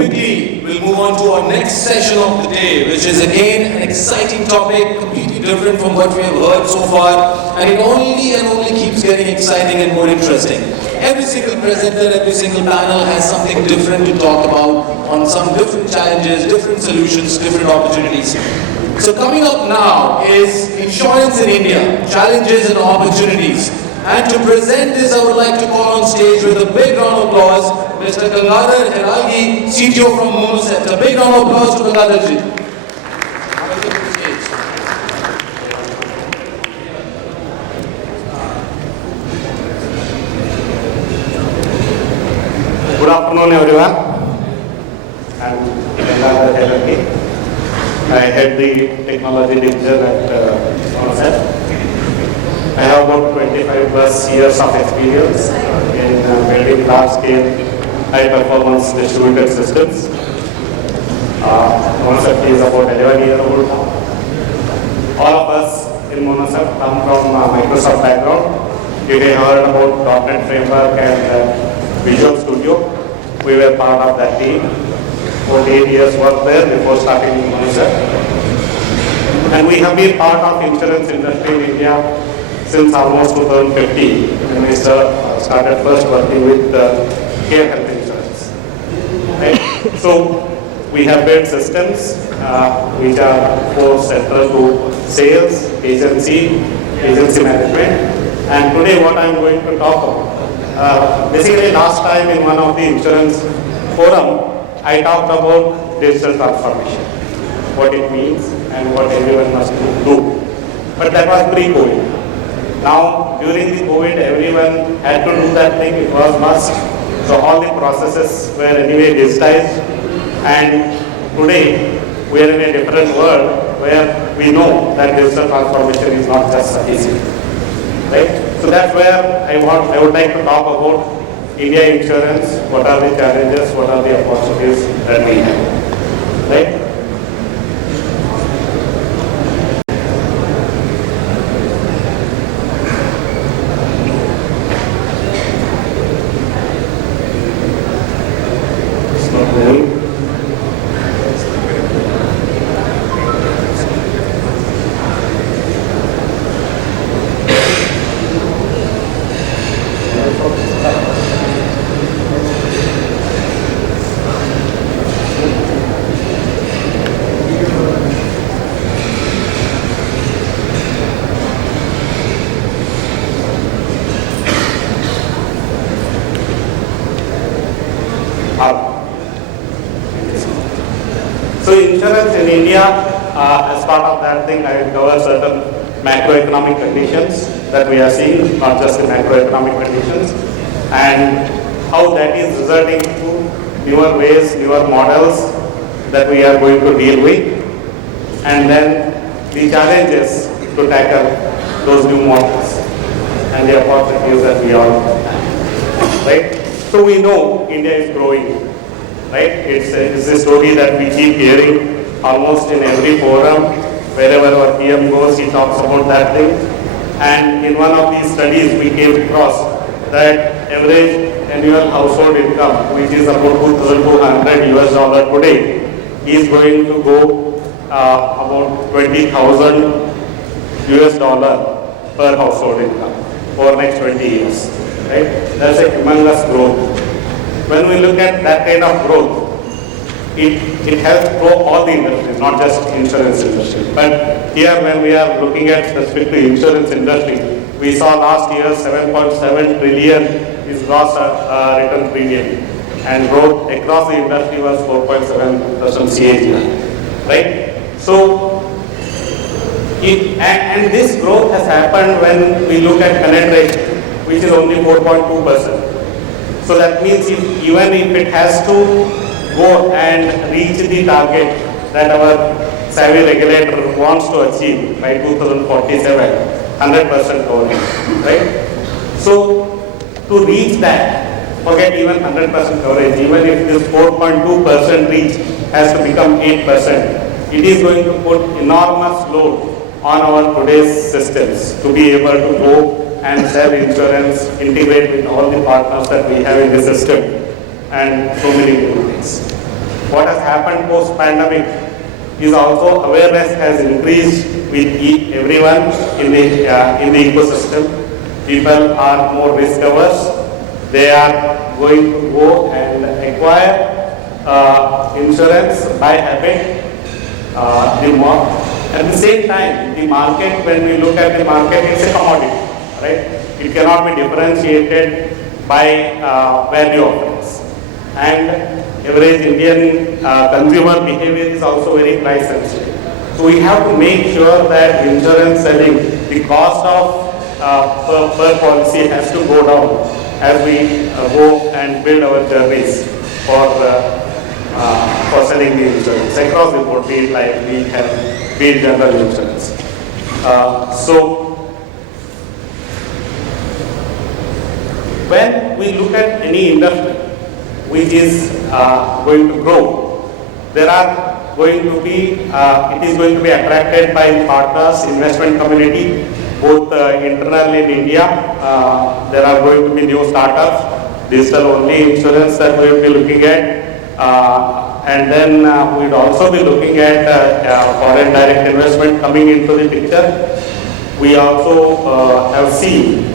quickly, we'll move on to our next session of the day, which is again an exciting topic, completely different from what we have heard so far, and it only keeps getting exciting and more interesting. Every single presenter, every single panel has something different to talk about on some different challenges, different solutions, different opportunities. So coming up now is Insurance in India, Challenges and Opportunities. And to present this, I would like to call on stage with a big round of applause, Mr. Gangadhar Heralgi, CTO from Monocept. A big round of applause to Gangadhar ji. Good afternoon, everyone. I'm Gangadhar Heralgi. I head the technology division at Monocept. I have about 25 plus years of experience in building large-scale, high-performance distributed systems. Monocept is about 11 years old now. All of us in Monocept come from Microsoft background. You may have heard about .NET Framework and Visual Studio. We were part of that team. About 8 years worked there before starting Monocept. And we have been part of insurance industry in India since almost 2015, when we started first working with care health insurance. Right? So we have built systems which are more central to sales, agency management. And today what I am going to talk about. Basically last time in one of the insurance forum, I talked about digital transformation, what it means and what everyone must do. But that was pre-COVID. Now, during the COVID, everyone had to do that thing, it was must. So all the processes were anyway digitized. And today, we are in a different world where we know that digital transformation is not just easy. Right? So that's where I would like to talk about India insurance, what are the challenges, what are the opportunities that we have. Right? So insurance in India, as part of that thing, I will cover certain macroeconomic conditions that we are seeing, not just the macroeconomic conditions, and how that is resulting to newer ways, newer models that we are going to deal with, and then the challenges to tackle those new models and the opportunities that we all have. Right? So we know India is growing. Right? It's a story that we keep hearing almost in every forum. Wherever our PM goes, he talks about that thing. And in one of these studies, we came across that average annual household income, which is about $2,200 US today, is going to go about 20,000 US per household income for next 20 years. Right? That's a humongous growth. When we look at that kind of growth, it helps grow all the industries, not just insurance industry. But here when we are looking at specifically insurance industry, we saw last year 7.7 trillion is gross written premium, and growth across the industry was 4.7% CAGR. Right? So, and this growth has happened when we look at penetration, which is only 4.2%. So that means even if it has to go and reach the target that our savvy regulator wants to achieve by 2047, 100% coverage, right? So to reach that, forget even 100% coverage, even if this 4.2% reach has to become 8%, it is going to put enormous load on our today's systems to be able to go and sell insurance, integrate with all the partners that we have in the system, and so many more things. happened post-pandemic is also awareness has increased with everyone in the ecosystem. People are more risk averse. They are going to go and acquire insurance by habit. At the same time, the market, when we look at the market, it's a commodity, right? It cannot be differentiated by value offerings. And average Indian consumer behavior is also very price sensitive. So we have to make sure that insurance selling, the cost of per policy has to go down as we go and build our journeys for selling the insurance across the board, be it life, be it health, be it general insurance. So when we look at any industry which is going to grow, there are going to be, it is going to be attracted by partners, investment community, both internal in India. There are going to be new startups, digital only insurance that we will be looking at. And then we'd also be looking at foreign direct investment coming into the picture. We also have seen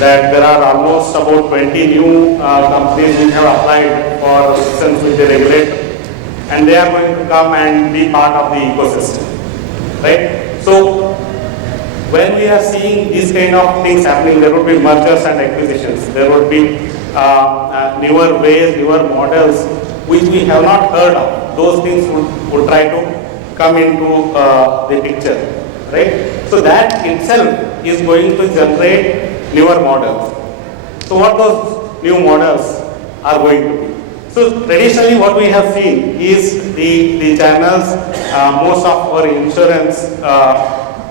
that there are almost about 20 new companies which have applied for license with the regulator, and they are going to come and be part of the ecosystem, right? So when we are seeing these kind of things happening, there would be mergers and acquisitions. There would be newer ways, newer models which we have not heard of. Those things would try to come into the picture, right? So that itself is going to generate newer models. So what those new models are going to be? So traditionally what we have seen is the channels, most of our insurance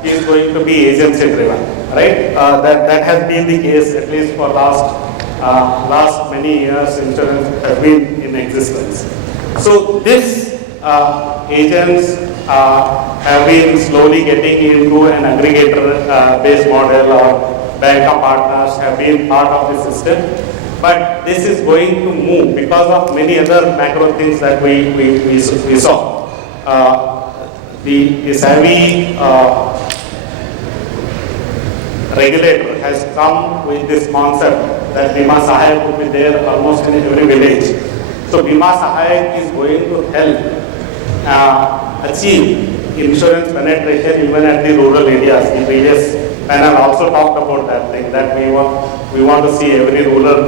is going to be agency driven, right? That has been the case at least for last many years. Insurance has been in existence. So this agents have been slowly getting into an aggregator based model, or bank partners have been part of the system. But this is going to move because of many other macro things that we saw. The savvy regulator has come with this concept that Bima Sahayak would be there almost in every village. So Bima Sahayak is going to help achieve insurance penetration even at the rural areas. The previous panel also talked about that thing, that we want to see every rural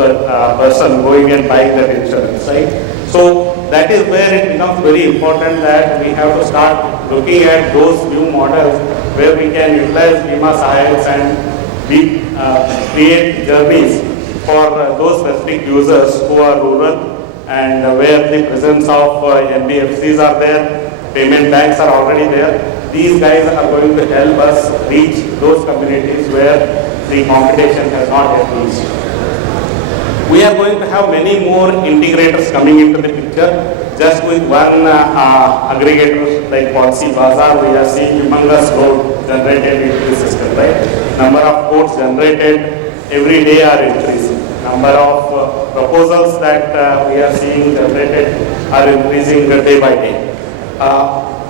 person going and buying that insurance, right? So that is where it becomes very important that we have to start looking at those new models where we can utilize Bima Sahayaks and create journeys for those specific users who are rural, and where the presence of NBFCs are there, payment banks are already there. These guys are going to help us reach those communities where the competition has not yet reached. We are going to have many more integrators coming into the picture. Just with one aggregator like Policy Bazaar, we are seeing humongous load generated into the system, right? Number of quotes generated every day are increasing. Number of proposals that we are seeing generated are increasing day by day.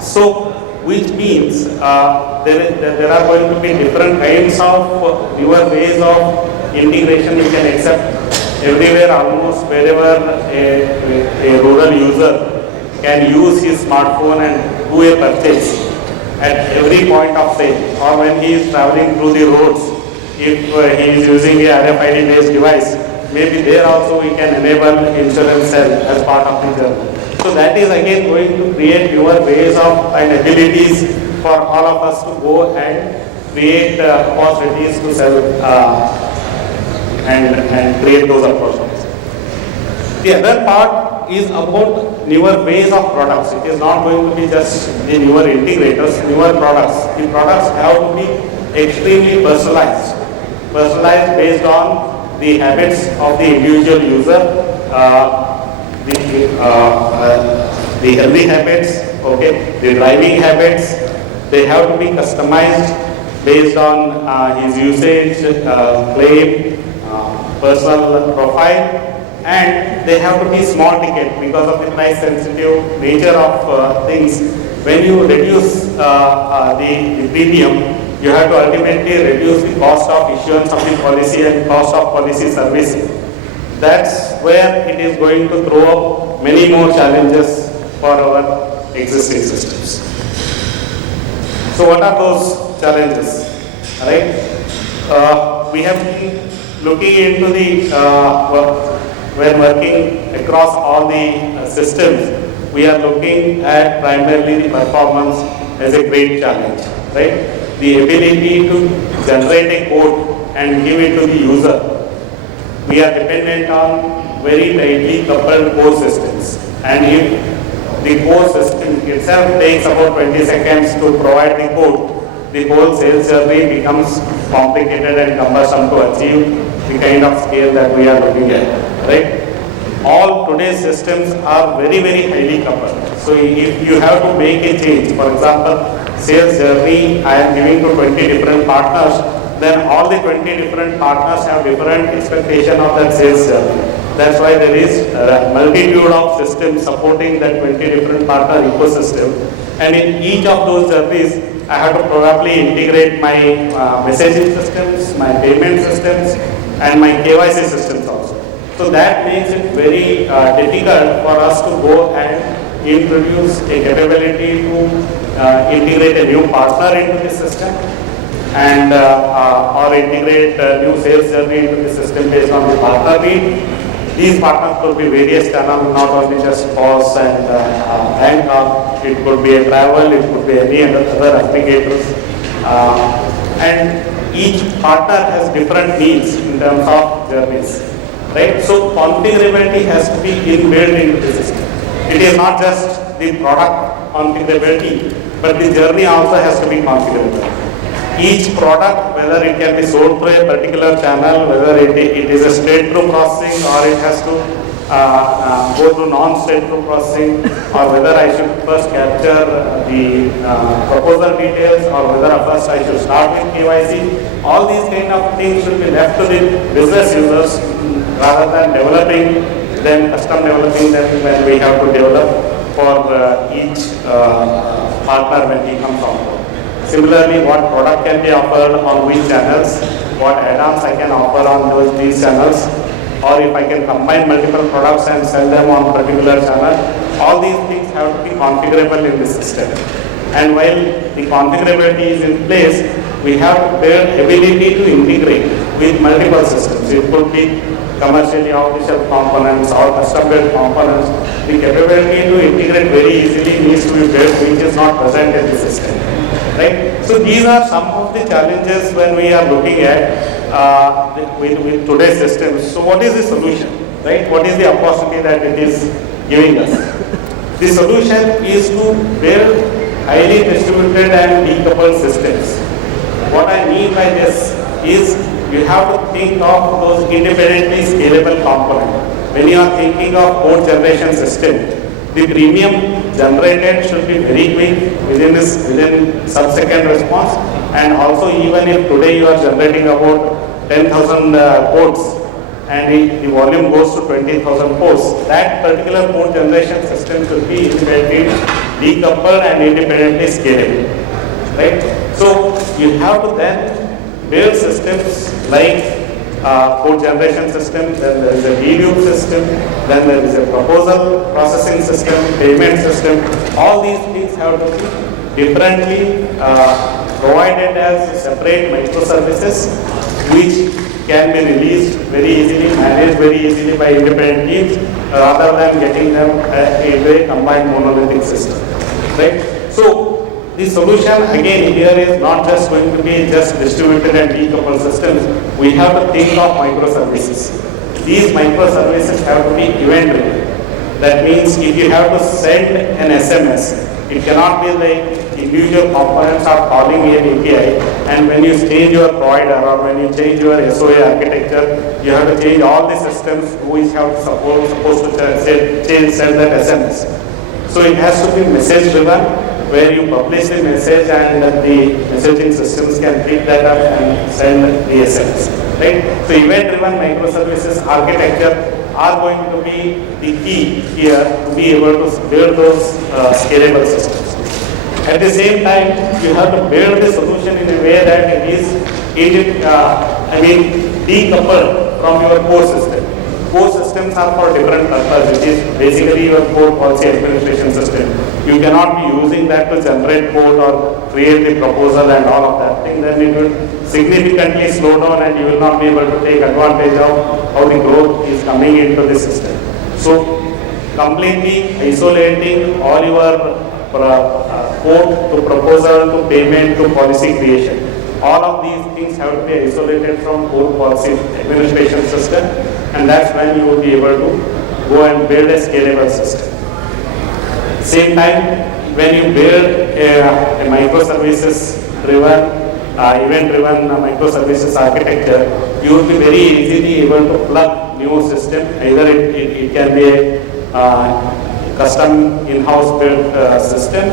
So, which means there are going to be different kinds of newer ways of integration we can accept. Everywhere, almost wherever a rural user can use his smartphone and do a purchase at every point of sale, or when he is traveling through the roads, if he is using a RFID based device, maybe there also we can enable insurance sell as part of the journey. So that is again going to create newer ways of and abilities for all of us to go and create opportunities to sell and create those opportunities. The other part is about newer ways of products. It is not going to be just the newer integrators, newer products. The products have to be extremely personalized based on the habits of the individual user, the healthy habits, okay, the driving habits. They have to be customized based on his usage, claim, personal profile. and they have to be small ticket because of the price sensitive nature of things. When you reduce the premium, you have to ultimately reduce the cost of issuance of the policy and cost of policy servicing. That's where it is going to throw up many more challenges for our existing systems. So what are those challenges? Right? We have been looking into the when working across all the systems. We are looking at primarily the performance as a great challenge, right? The ability to generate a code and give it to the user. We are dependent on very tightly coupled core systems, and if the core system itself takes about 20 seconds to provide the code, the whole sales journey becomes complicated and cumbersome to achieve the kind of scale that we are looking at, right? All today's systems are very, very highly coupled. So if you have to make a change, for example, sales journey I am giving to 20 different partners, then all the 20 different partners have different expectation of that sales journey. That's why there is a multitude of systems supporting that 20 different partner ecosystem. And in each of those journeys, I have to probably integrate my messaging systems, my payment systems, and my KYC systems also. So that makes it very difficult for us to go and introduce a capability to integrate a new partner into the system and or integrate a new sales journey into the system based on the partner need. These partners could be various channels, not only just POS and bank, it could be a travel, it could be any other aggregators. And each partner has different needs in terms of journeys. Right? So configurability has to be inbuilt into the system. It is not just the product configurability, but the journey also has to be configurable. Each product, whether it can be sold through a particular channel, whether it is a straight-through processing or it has to go through non-straight-through processing, or whether I should first capture the proposal details or whether first I should start with KYC. All these kind of things should be left to the business users rather than developing them, custom developing them when we have to develop for each partner when he comes on board. Similarly, what product can be offered on which channels, what add-ons I can offer on these channels, or if I can combine multiple products and sell them on a particular channel, all these things have to be configurable in the system. And while the configurability is in place, we have to build ability to integrate with multiple systems. It could be commercially off-the-shelf components or custom-built components. The capability to integrate very easily needs to be built, which is not present in the system. Right? So these are some of the challenges when we are looking at with today's systems. So what is the solution? Right? What is the opportunity that it is giving us? The solution is to build highly distributed and decoupled systems. What I mean by this is you have to think of those independently scalable components. When you are thinking of code generation system, the premium generated should be very quick within sub-second response, and also even if today you are generating about 10,000 codes and the volume goes to 20,000 codes, that particular code generation system should be independently decoupled and independently scalable. Right? So you have to then build systems like code generation system, then there is a deloop system, then there is a proposal processing system, payment system. All these things have to be differently provided as separate microservices which can be released very easily, managed very easily by independent teams rather than getting them into a combined monolithic system. Right? So the solution again here is not just going to be just distributed and decoupled systems. We have to think of microservices. These microservices have to be event-driven. That means if you have to send an SMS, it cannot be like individual components are calling an API, and when you change your provider or when you change your SOA architecture, you have to change all the systems which have supposed to send that SMS. So it has to be message-driven, where you publish the message and the messaging systems can pick that up and send the SMS. Right? So event-driven microservices architecture are going to be the key here to be able to build those scalable systems. At the same time, you have to build the solution in a way that it is decoupled from your core system. Core systems are for different purposes, which is basically your core policy administration system. You cannot be using that to generate code or create the proposal and all of that thing. Then it will significantly slow down and you will not be able to take advantage of how the growth is coming into the system. So completely isolating all your code to proposal to payment to policy creation. All of these things have to be isolated from core policy administration system, and that's when you will be able to go and build a scalable system. Same time, when you build a microservices driven, event driven microservices architecture, you will be very easily able to plug new system. Either it can be a custom in-house built system,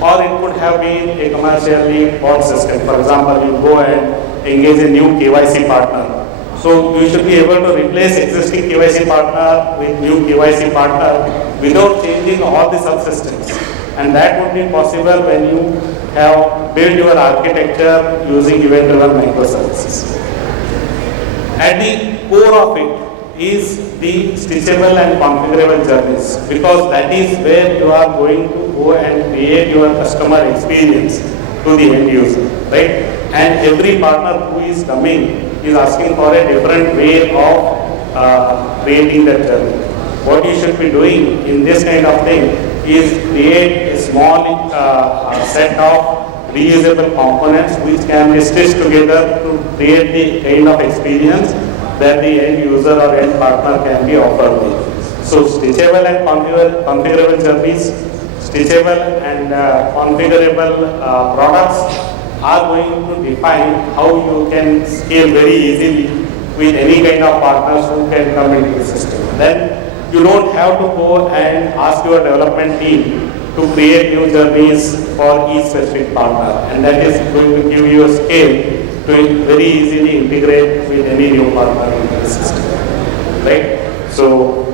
or it could have been a commercially bought system. For example, you go and engage a new KYC partner. So you should be able to replace existing KYC partner with new KYC partner without changing all the subsystems. And that would be possible when you have built your architecture using event-driven microservices. At the core of it is the stitchable and configurable journeys, because that is where you are going to go and create your customer experience to the end user, right? And every partner who is coming is asking for a different way of creating that journey. What you should be doing in this kind of thing is create a small set of reusable components which can be stitched together to create the kind of experience that the end user or end partner can be offered with. So stitchable and configurable journeys, stitchable and configurable products are going to define how you can scale very easily with any kind of partners who can come into the system. Then you don't have to go and ask your development team to create new journeys for each specific partner, and that is going to give you a scale to very easily integrate with any new partner in the system, right? So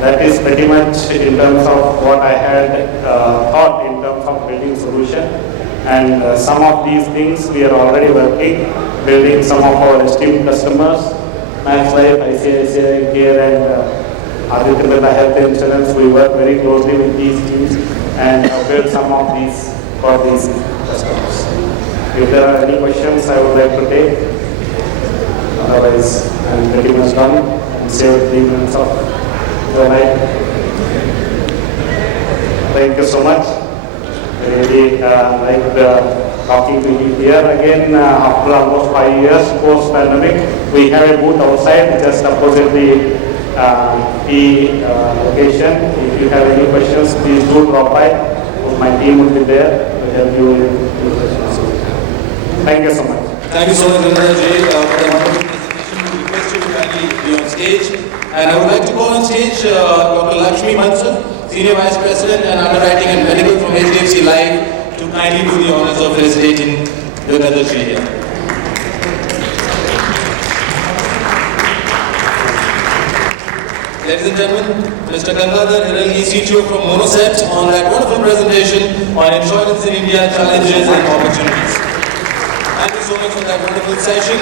that is pretty much in terms of what I had thought in terms of building solution. And some of these things we are already working, building some of our esteemed customers, Max Life, ICICI, Care and Aditya Birla Health Insurance. We work very closely with these teams and build some of these for these customers. If there are any questions I would like to take, otherwise I'm pretty much done and save 3 minutes of your night. Thank you so much. I really liked talking to you here again after almost 5 years post-pandemic. We have a booth outside just opposite the location. If you have any questions, please do drop by. My team will be there to help you with your questions. Thank you so much. Thank you so much, Gangadhar ji, for the wonderful presentation. We request you to kindly be on stage. And I would like to call on stage Dr. Lakshmi Mansur, Senior Vice President and Underwriting and Medical from HDFC Life, to kindly do the honors of facilitating Gangadhar ji here. Ladies and gentlemen, Mr. Gangadhar Heralgi, CTO from Monocept, on that wonderful presentation on insurance in India, challenges and opportunities. Thank you so much for that wonderful session.